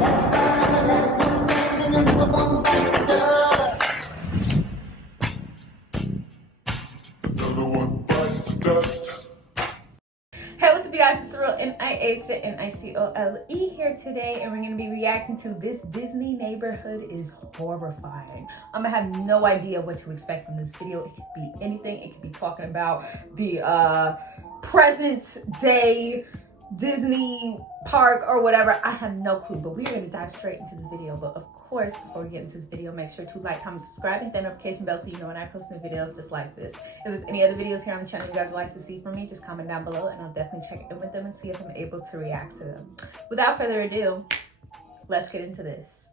That's why I'm the last one standing and no one bites the dust. Another one bites the dust. Hey, what's up, you guys? It's Real N-I-A to the N-I-C-O-L-E here today, and we're going to be reacting to This Disney Neighborhood is Horrifying. I'm going to have no idea what to expect from this video. It could be anything. It could be talking about the present day Disney park or whatever. I have no clue, but we're going to dive straight into this video. But of course, before we get into this video, make sure to like, comment, subscribe, and hit that notification bell so you know when I post new videos just like this. If there's any other videos here on the channel you guys would like to see from me, just comment down below and I'll definitely check in with them and see if I'm able to react to them. Without further ado, let's get into this.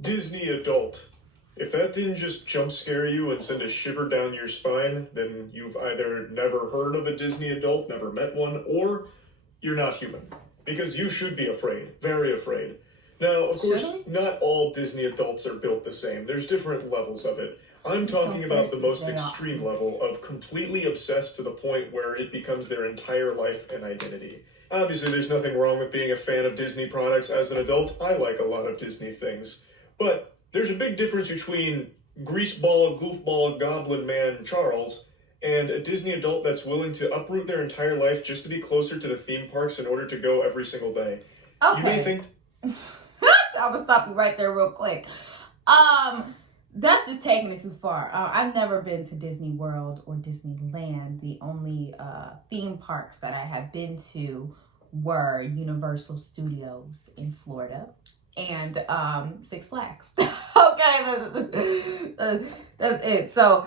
Disney adult. If that didn't just jump scare you and send a shiver down your spine, then you've either never heard of a Disney adult, never met one, or you're not human. Because you should be afraid, very afraid. Now, of course, not all Disney adults are built the same. There's different levels of it. I'm talking about the most extreme level of completely obsessed to the point where it becomes their entire life and identity. Obviously, there's nothing wrong with being a fan of Disney products. As an adult, I like a lot of Disney things. But there's a big difference between greaseball, goofball, goblin man Charles and a Disney adult that's willing to uproot their entire life just to be closer to the theme parks in order to go every single day. Okay. You may think... I'm gonna stop you right there real quick. That's just taking it too far. I've never been to Disney World or Disneyland. The only theme parks that I have been to were Universal Studios in Florida and Six Flags. Okay, that's it. So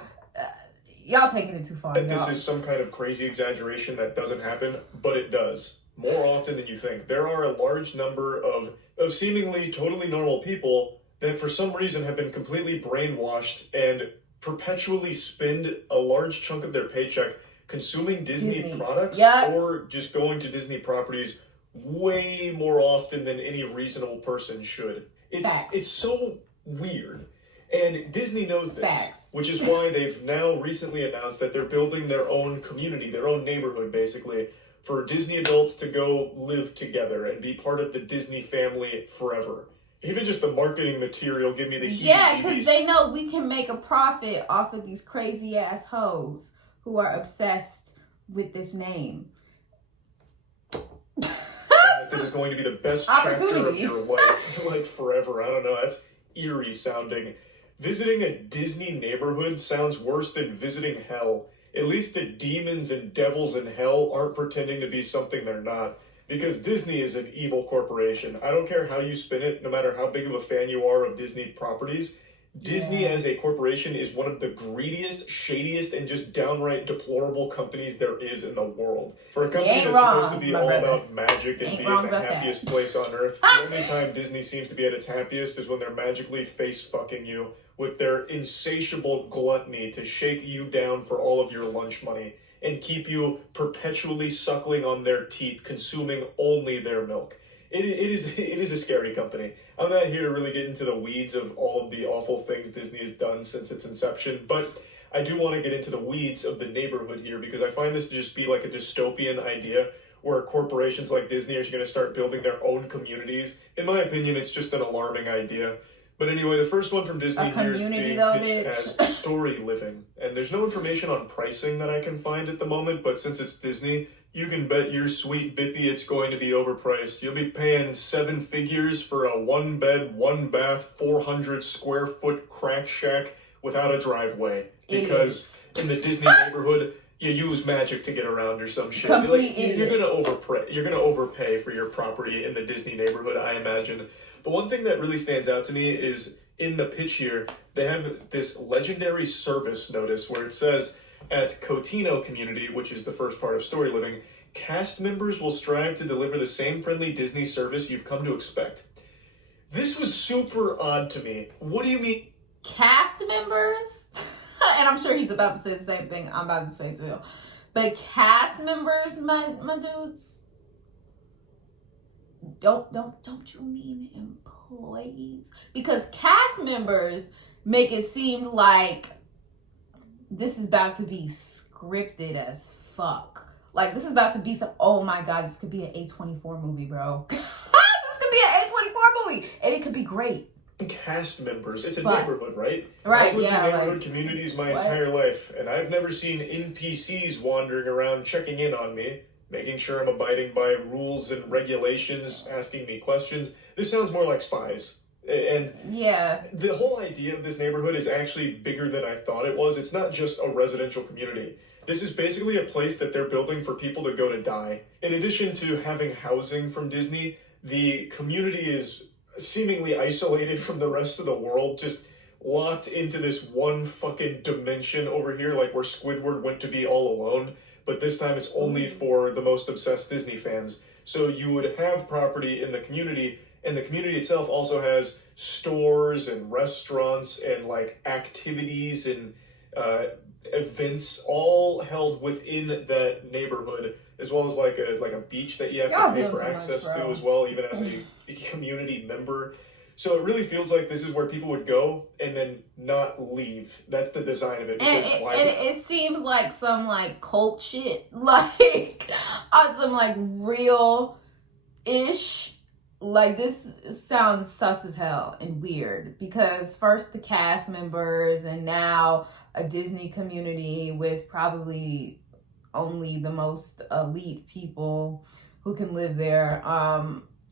y'all taking it too far. This is some kind of crazy exaggeration that doesn't happen, but it does. More often than you think. There are a large number of seemingly totally normal people that for some reason have been completely brainwashed and perpetually spend a large chunk of their paycheck consuming Disney products or just going to Disney properties way more often than any reasonable person should. It's so weird. And Disney knows this, which is why they've now recently announced that they're building their own community, their own neighborhood, basically, for Disney adults to go live together and be part of the Disney family forever. Even just the marketing material give me the heebie-jeebies. Yeah, because they know we can make a profit off of these crazy ass hoes who are obsessed with this name. This is going to be the best chapter of your life, like forever. I don't know, that's eerie sounding. Visiting a Disney neighborhood sounds worse than visiting hell. At least the demons and devils in hell aren't pretending to be something they're not. Because Disney is an evil corporation. I don't care how you spin it, no matter how big of a fan you are of Disney properties. Disney as a corporation is one of the greediest, shadiest, and just downright deplorable companies there is in the world. For a company that's supposed to be all about magic and being the happiest place on earth, the only time Disney seems to be at its happiest is when they're magically face-fucking you with their insatiable gluttony to shake you down for all of your lunch money and keep you perpetually suckling on their teat, consuming only their milk. It is a scary company. I'm not here to really get into the weeds of all of the awful things Disney has done since its inception, but I do want to get into the weeds of the neighborhood here because I find this to just be like a dystopian idea where corporations like Disney are going to start building their own communities. In my opinion, it's just an alarming idea. But anyway, the first one from Disney here is being pitched as story living. And there's no information on pricing that I can find at the moment, but since it's Disney, you can bet your sweet bippy it's going to be overpriced. You'll be paying 7 figures for a 1-bed, 1-bath, 400 square foot crack shack without a driveway. Because in the Disney neighborhood, you use magic to get around or some shit. You're gonna overpay for your property in the Disney neighborhood, I imagine. But one thing that really stands out to me is in the pitch here, they have this legendary service notice where it says, at Cotino Community, which is the first part of Story Living, cast members will strive to deliver the same friendly Disney service you've come to expect. This was super odd to me. What do you mean? Cast members? And I'm sure he's about to say the same thing I'm about to say too. But cast members, my dudes? Don't you mean employees? Because cast members make it seem like this is about to be scripted as fuck. Like, this is about to be some, oh my God, this could be an A24 movie, bro. This could be an A24 movie. great. Cast members. It's a But- neighborhood, right? Right, I've lived yeah, in neighborhood like, communities my what? entire life, and I've never seen NPCs wandering around checking in on me, making sure I'm abiding by rules and regulations, asking me questions. This sounds more like spies. And Yeah. the whole idea of this neighborhood is actually bigger than I thought it was. It's not just a residential community. This is basically a place that they're building for people to go to die. In addition to having housing from Disney, the community is seemingly isolated from the rest of the world, just locked into this one fucking dimension over here, like where Squidward went to be all alone. But this time it's only for the most obsessed Disney fans. So you would have property in the community, and the community itself also has stores and restaurants and like activities and events all held within that neighborhood, as well as like a beach that you have Y'all to pay doing for so much, access to bro. as well, even as a community member. So it really feels like this is where people would go and then not leave. That's the design of it. And because it seems like some like cult shit, like on some like real ish. Like this sounds sus as hell and weird because first the cast members and now a Disney community with probably only the most elite people who can live there.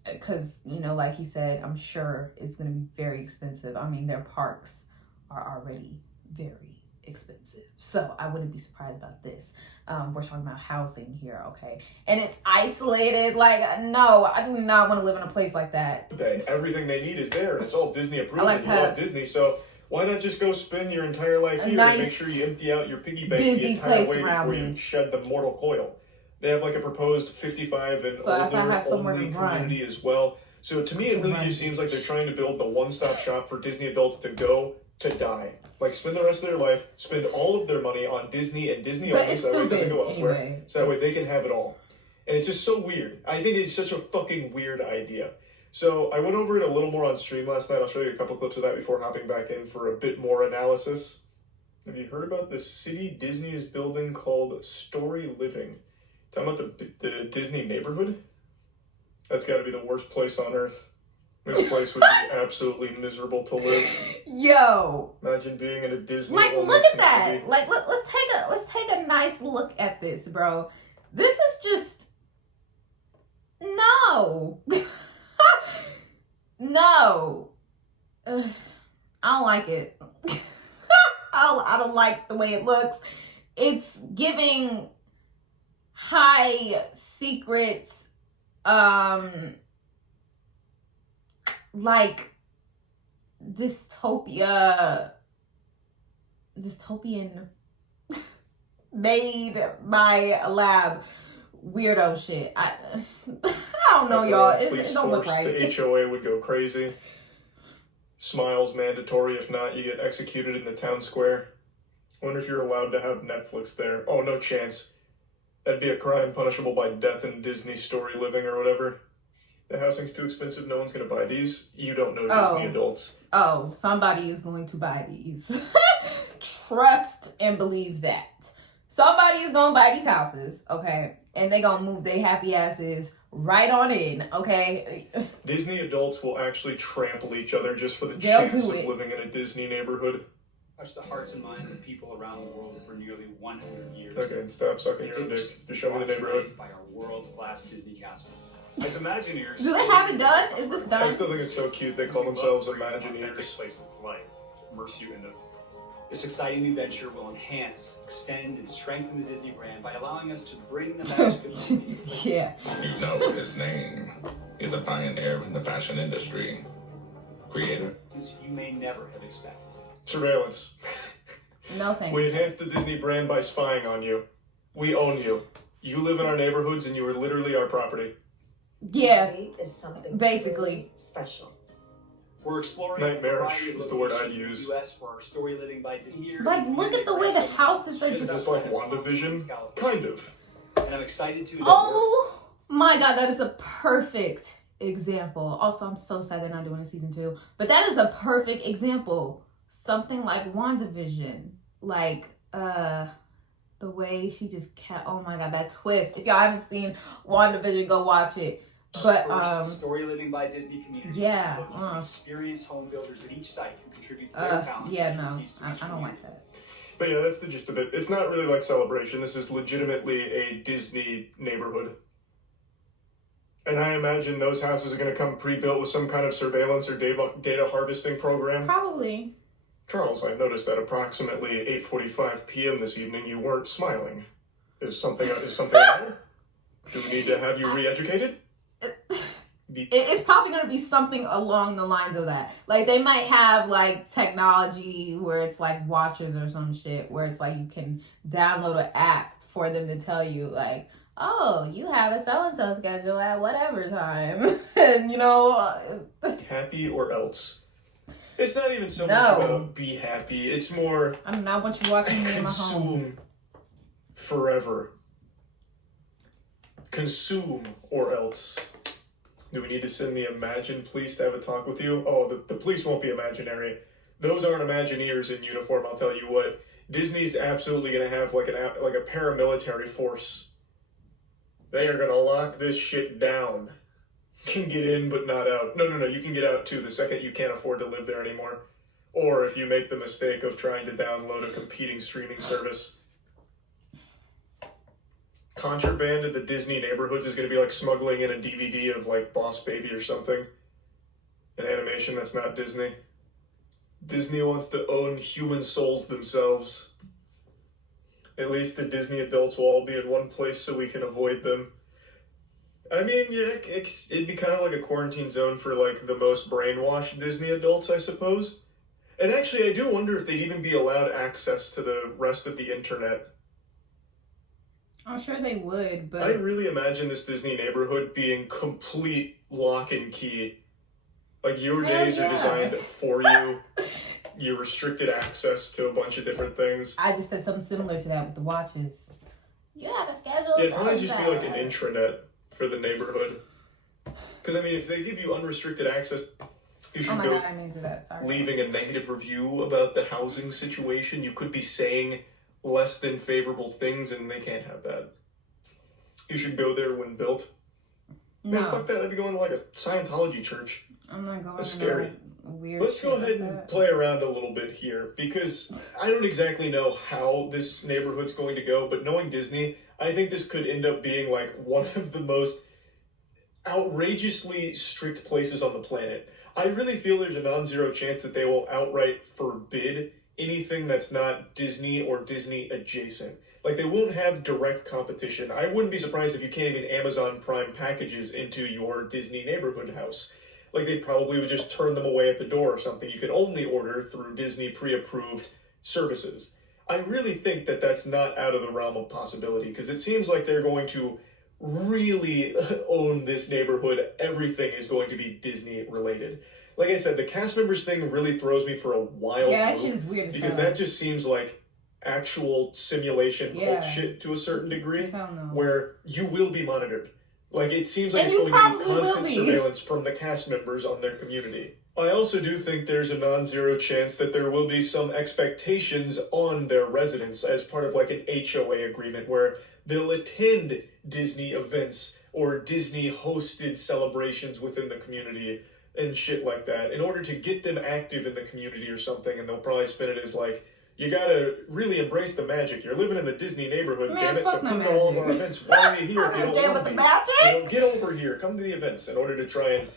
Because, you know, like he said, I'm sure it's going to be very expensive. I mean, their parks are already very expensive. So I wouldn't be surprised about this. We're talking about housing here, okay? And it's isolated. Like, no, I do not want to live in a place like that. everything they need is there, and it's all Disney approved. I like And to you love have Disney, so why not just go spend your entire life a here nice, and make sure you empty out your piggy bank the busy entire place way around before me. you shed the mortal coil. They have like a proposed 55 and So if I older have somewhere only to run. community as well. So to me, it really just seems like they're trying to build the one-stop shop for Disney adults to go to die. Like spend the rest of their life, spend all of their money on Disney and Disney But only, it's so that way it doesn't stupid go elsewhere. anyway. So that way they can have it all. And it's just so weird. I think it's such a fucking weird idea. So I went over it a little more on stream last night. I'll show you a couple clips of that before hopping back in for a bit more analysis. Have you heard about the city Disney is building called Story Living? Talking about the Disney neighborhood? That's got to be the worst place on earth. This place would be absolutely miserable to live. Yo, Imagine being in a Disney. like only look at that. community. Like let's take a nice look at this, bro. This is just no. No. Ugh, I don't like it. I don't like the way it looks. It's giving high secrets, like dystopian made by a lab weirdo shit. I don't know, y'all. It don't look right. The HOA would go crazy. Smiles mandatory. If not, you get executed in the town square. I wonder if you're allowed to have Netflix there. Oh, no chance. That'd be a crime punishable by death in Disney Story Living or whatever. The housing's too expensive. No one's going to buy these. You don't know Disney adults. Oh, somebody is going to buy these. Trust and believe that. Somebody is going to buy these houses, okay? And they going to move their happy asses right on in, okay? Disney adults will actually trample each other just for the They'll chance do of it. living in a Disney neighborhood. Touched the hearts and minds of people around the world for nearly 100 years. Okay, stop sucking your own dick. Just show me the neighborhood. By our world-class Disney castle. As Imagineers, Do they have it done? Is this I done? still think it's so cute. They call themselves authentic Imagineers. places to life, immerse you in them. This exciting new venture will enhance, extend, and strengthen the Disney brand by allowing us to bring the magic of Disney. Yeah. You know his name. He's a pioneer in the fashion industry. Creator. You may never have expected. Surveillance. No thanks. We enhance the Disney brand by spying on you. We own you. You live in our neighborhoods and you are literally our property. Yeah, Is something basically. truly special. We're exploring Nightmarish a variety of is the word I'd locations in use. the US for our story living by here. Like, look at the way the houses are Is just... this like WandaVision? Kind of. And I'm excited to. Oh my god, that is a perfect example. Also, I'm so sad they're not doing a season 2. But that is a perfect example. Something like WandaVision. Like, the way she just kept... Oh my god, that twist. If y'all haven't seen WandaVision, go watch it. But First, Story Living by Disney community. yeah, Looking to experienced home builders at each site who contribute their talents. yeah, no, I don't like that. But yeah, that's the gist of it. It's not really like Celebration. This is legitimately a Disney neighborhood. And I imagine those houses are going to come pre-built with some kind of surveillance or data harvesting program. Probably. Charles, I noticed that approximately 8:45 p.m. this evening you weren't smiling. Is something wrong? Do we need to have you re-educated? It's probably going to be something along the lines of that. Like, they might have, like, technology where it's, like, watches or some shit, where it's, like, you can download an app for them to tell you, like, oh, you have a so-and-so schedule at whatever time. And, you know... happy or else. It's not even so much about be happy. It's more... I do not want you watching me in my home. Consume forever. Consume or else. Do we need to send the Imagine police to have a talk with you? Oh, the police won't be imaginary. Those aren't Imagineers in uniform, I'll tell you what. Disney's absolutely going to have like a paramilitary force. They are going to lock this shit down. You can get in, but not out. No, you can get out too the second you can't afford to live there anymore. Or if you make the mistake of trying to download a competing streaming service. Contraband in the Disney neighborhoods is going to be like smuggling in a DVD of like Boss Baby or something. An animation that's not Disney. Disney wants to own human souls themselves. At least the Disney adults will all be in one place so we can avoid them. I mean, yeah, it'd be kind of like a quarantine zone for like the most brainwashed Disney adults, I suppose. And actually, I do wonder if they'd even be allowed access to the rest of the internet. I'm sure they would, but... I really imagine this Disney neighborhood being complete lock and key. Like, your days are designed for you. You restricted access to a bunch of different things. I just said something similar to that with the watches. You have a schedule. Yeah, it'd probably just be like an intranet for the neighborhood. Because, I mean, if they give you unrestricted access, you should go leaving a negative review about the housing situation. You could be saying less than favorable things, and they can't have that. You should go there when built. No. Man, fuck that. I'd be going to like a Scientology church. I'm not going. That's scary. Weird. Let's go ahead and play around a little bit here, because I don't exactly know how this neighborhood's going to go, but knowing Disney, I think this could end up being like one of the most outrageously strict places on the planet. I really feel there's a non-zero chance that they will outright forbid anything that's not Disney or Disney adjacent. Like, they won't have direct competition. I wouldn't be surprised if you can't even Amazon Prime packages into your Disney neighborhood house. Like, they probably would just turn them away at the door or something. You could only order through Disney pre-approved services. I really think that that's not out of the realm of possibility, because it seems like they're going to really own this neighborhood. Everything is going to be Disney related. Like I said, the cast members thing really throws me for a wild that shit is weird as because that just seems like actual simulation cult shit to a certain degree, where you will be monitored. Like, it seems like it's going to be constant surveillance from the cast members on their community. I also do think there's a non-zero chance that there will be some expectations on their residents as part of like an HOA agreement where they'll attend Disney events or Disney hosted celebrations within the community and shit like that in order to get them active in the community or something. And they'll probably spin it as like, you gotta really embrace the magic. You're living in the Disney neighborhood, damn it, so come to all of our events. Why are you here if you don't want to be? Get over here, come to the events, in order to try and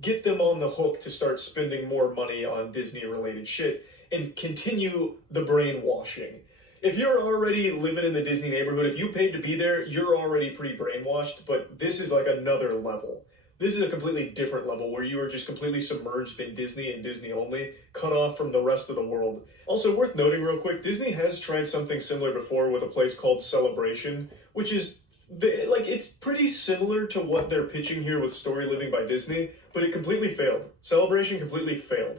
get them on the hook to start spending more money on Disney-related shit and continue the brainwashing. If you're already living in the Disney neighborhood, if you paid to be there, you're already pretty brainwashed, but this is like another level. This is a completely different level where you are just completely submerged in Disney and Disney only, cut off from the rest of the world. Also, worth noting real quick, Disney has tried something similar before with a place called Celebration, which is, like, it's pretty similar to what they're pitching here with Story Living by Disney, but it completely failed. Celebration completely failed.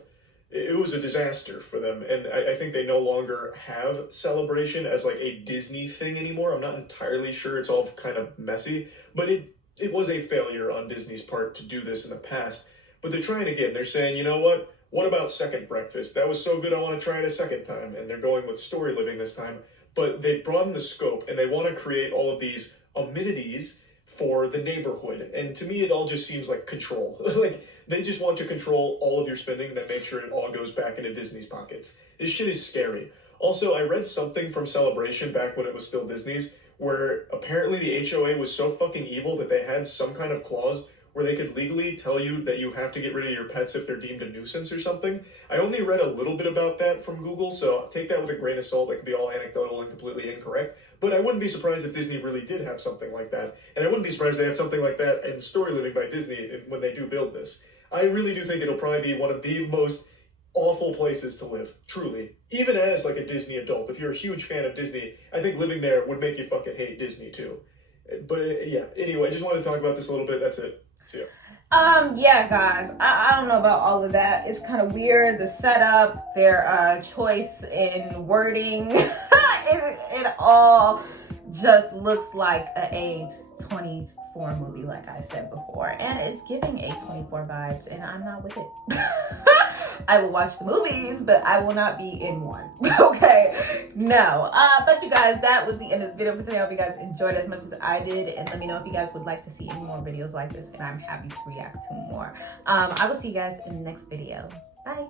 It was a disaster for them, and I think they no longer have Celebration as, like, a Disney thing anymore. I'm not entirely sure. It's all kind of messy, but it was a failure on Disney's part to do this in the past, but they're trying again. They're saying, you know what? What about Second Breakfast? That was so good, I want to try it a second time, and they're going with Story Living this time, but they broaden the scope, and they want to create all of these amenities for the neighborhood. And to me, it all just seems like control. Like, they just want to control all of your spending and then make sure it all goes back into Disney's pockets. This shit is scary. Also, I read something from Celebration back when it was still Disney's, where apparently the HOA was so fucking evil that they had some kind of clause where they could legally tell you that you have to get rid of your pets if they're deemed a nuisance or something. I only read a little bit about that from Google, so take that with a grain of salt. That could be all anecdotal and completely incorrect. But I wouldn't be surprised if Disney really did have something like that. And I wouldn't be surprised they had something like that in Story Living by Disney when they do build this. I really do think it'll probably be one of the most awful places to live, truly. Even as like a Disney adult, if you're a huge fan of Disney, I think living there would make you fucking hate Disney too. But yeah, anyway, I just wanted to talk about this a little bit. That's it. See ya. Yeah, guys, I don't know about all of that. It's kind of weird, the setup, their choice in wording. It all just looks like a A24 movie, like I said before, and it's giving A24 vibes, and I'm not with it. I will watch the movies, but I will not be in one. Okay, no. But you guys, that was the end of this video for today. I hope you guys enjoyed as much as I did, and let me know if you guys would like to see any more videos like this, and I'm happy to react to more. I will see you guys in the next video. Bye.